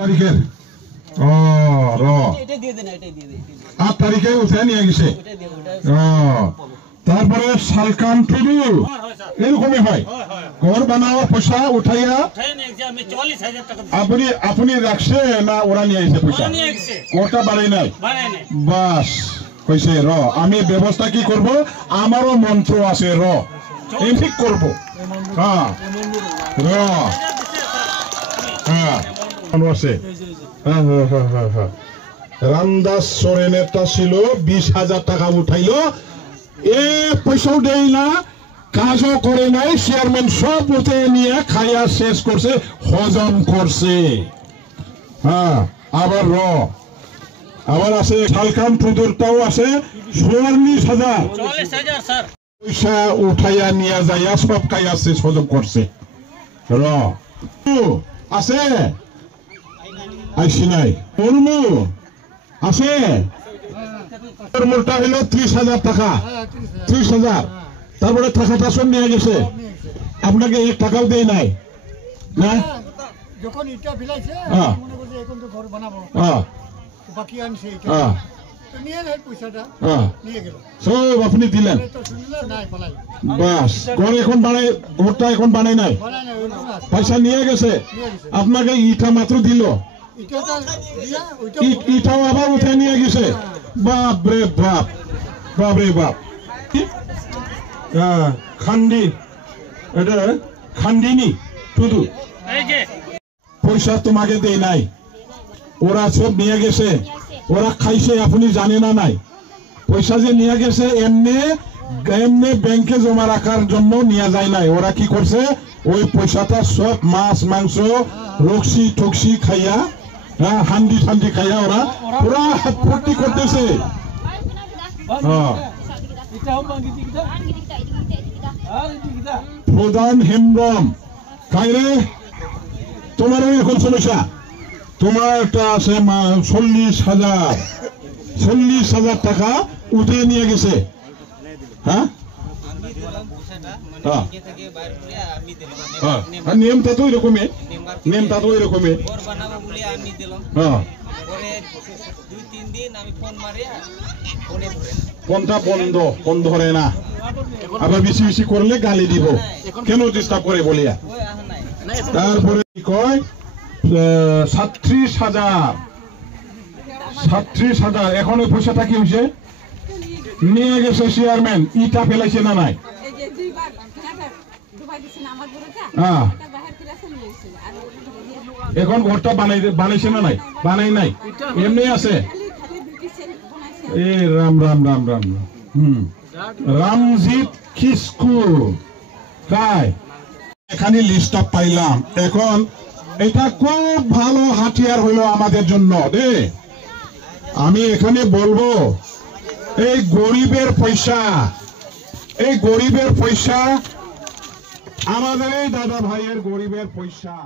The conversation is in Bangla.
তারিখের আট তারিখে উঠে নিয়ে গেছে। তারপরে শালকান টুডু এরকমই হয়, ঘর বানাওয়ার পয়সা উঠাইয়া আপনি রাখছে না ওরা নিয়ে গেছে পয়সা? ঘরটা বাড়াই নাই, বাস কইছে র আমি ব্যবস্থা কি করব, আমারও মন্ত্র আছে র এই ঠিক করবো। হ্যাঁ র হ্যাঁ আছে। রামদাস সোরেনেরটা ছিল 20,000 টাকা উঠাইলো, এ পয়সাও দেয় না, কাজও করে নাই, চেয়ারম্যান সব উঠে নিয়ে খাইয়া শেষ করছে, হজম করছে। হ্যাঁ আবার আবার আছে শালকান টুডুরটাও আছে 44,000 পয়সা উঠাইয়া নিয়ে যাইয়া সব খাইয়া শেষ হজম করছে। আছে আইসি নাই, মুরমু আছে, মোটা হইল 30,000 টাকা, 30,000। তারপরে টাকাটা সব নিয়ে গেছে, আপনাকে 1 টাকাও দেয় নাই না? যখন ইটা ফেলাইছে মনে করছে এখন তো ঘর বানাবো, বাকি আনছে এটা তো নিয়ে নেয়, পয়সাটা নিয়ে গেল, সব আপনি দিলেন। বাস ঘর এখন বানাই, ঘরটা এখন বানাই নাই, পয়সা নিয়ে গেছে, আপনাকে ইটা মাত্র দিল, ইটাও আবার উঠে নিয়ে গেছে। বাপ রে বাপ, বাপ রে বাপ। খান্ডি এটা খান্ডিনি টুডু পয়সা তোমাকে দেয় নাই, ওরা সব নিয়ে গেছে, ওরা খাইছে, আপনি জানে না নাই? পয়সা যে নিয়ে গেছে এমনি এমনি ব্যাংকে জমা রাখার জন্য নিয়ে যায় নাই, ওরা কি করছে ওই পয়সাটা সব মাছ মাংস রক্সি টক্সি খাইয়া, হান্ডি ঠান্ডি খাইয়া ওরা পুরা ফুর্তি করতেছে। প্রধান হেমব্রম কাইরে তোমারও এখন সমস্যা, তোমারটা আছে 40,000 টাকা উঠে নিয়ে গেছে। হ্যাঁ নিয়মটা তো এরকমই, নিয়মটা তো এরকমই। ফোনটা বন্ধ ধরে না, আবার বেশি বেশি করলে গালি দিব, কেন ডিস্টার্ব করে বলিয়া। তারপরে কি কয় 37,000 এখন ওই পয়সাটা কি হয়েছে, নিয়ে গেছে চেয়ারম্যান, ইটা ফেলাইছে না নাই? এখন ঘরটা বানাইছে না নাই? বানাই নাই, এমনি আছে। এ রাম রাম রাম রাম রামজিৎ কিসকু তাই এখানে লিস্ট পাইলাম। এখন এটা খুব ভালো হাতিয়ার হইল আমাদের জন্য দে। আমি এখানে বলবো এই গরিবের পয়সা আমাদের এই দাদা ভাইয়ের গরিবের পয়সা।